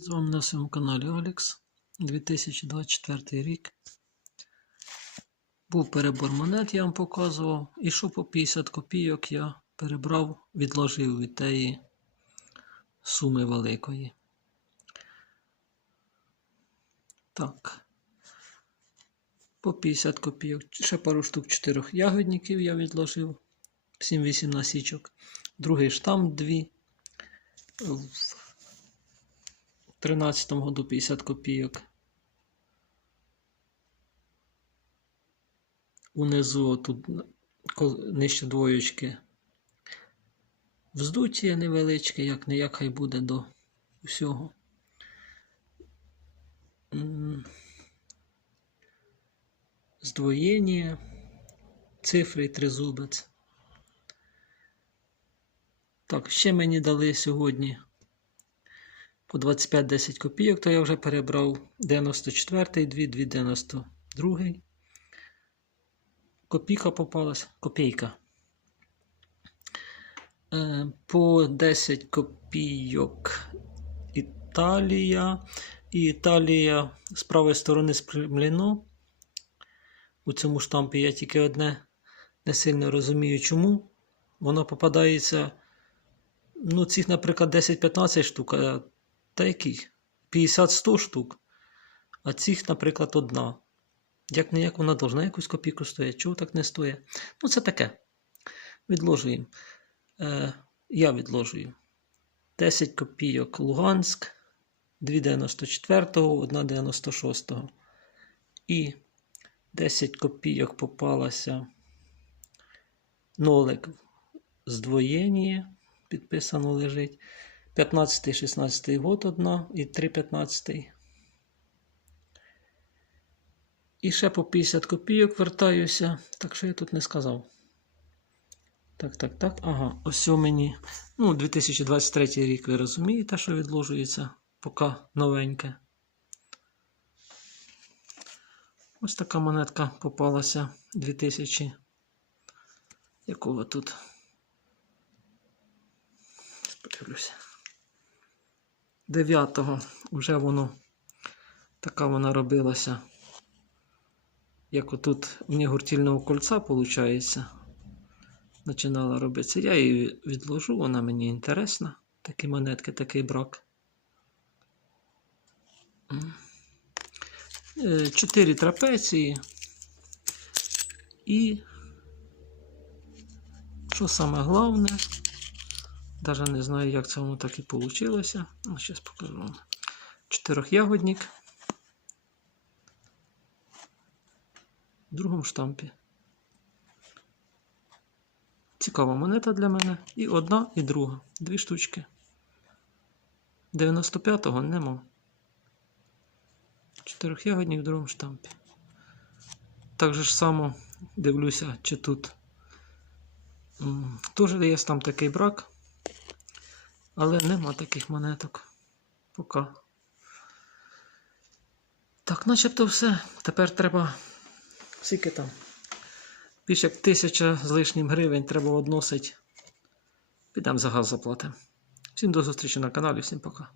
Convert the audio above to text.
З вами на своєму каналі Олікс. 2024 рік. Був перебор монет, я вам показував. І що по 50 копійок я перебрав, відложив від тієї суми великої. Так. По 50 копійок. Ще пару штук чотирьох ягодників я відложив. 7-8 насічок. Другий штамп 2. В 13 году 50 копійок. Унизу тут нижче двоєчки. Вздуття невеличке, як не як хай буде до усього. Здвоєння, цифри і тризубець. Так, ще мені дали сьогодні по 25-10 копійок, то я вже перебрав 94-й, 2, 92. Копійка попалась, копійка. Е, По 10 копійок Італія. І Італія з правої сторони спрямлено. У цьому штампі я тільки одне не сильно розумію, чому. Воно попадається. Ну, цих, наприклад, 10-15 штук, та яких? 50-100 штук. А цих, наприклад, одна. Як не як вона должна якусь копійку стояти, чого так не стоїть? Ну, це таке. Відложуємо. Е, я відложую. 10 копійок Луганськ, 2,94, 1,96. І 10 копійок попалася нолик здвоєння, підписано лежить. 15-16 год одна і 3,15. І ще по 50 копійок вертаюся. Так що я тут не сказав. Так, так, так. Ага, ось у мені. Ну, 2023 рік ви розумієте, що відложується поки новеньке. Ось така монетка попалася 2000. Якого тут? Подивлюся. 9-го вже воно така вона робилася. Як отут в гуртільного кольця, виходить, починала робитися. Я її відложу, вона мені інтересна. Такі монетки, такий брак. Е, Чотири трапеції. І що саме головне, навіть не знаю, як це воно так і вийшло. Ну, зараз покажу вам. Чотирьохягодник. В другому штампі. Цікава монета для мене. І одна, і друга. Дві штучки. 95-го нема. Чотирьохягодник в другому штампі. Так же ж само дивлюся, чи тут. Теж є там такий брак. Але нема таких монеток. Поки. Так, начебто все. Тепер треба. Скільки там? Більше як тисяча з лишнім гривень треба відносити. Підемо за газ заплатимо. Всім до зустрічі на каналі, всім пока.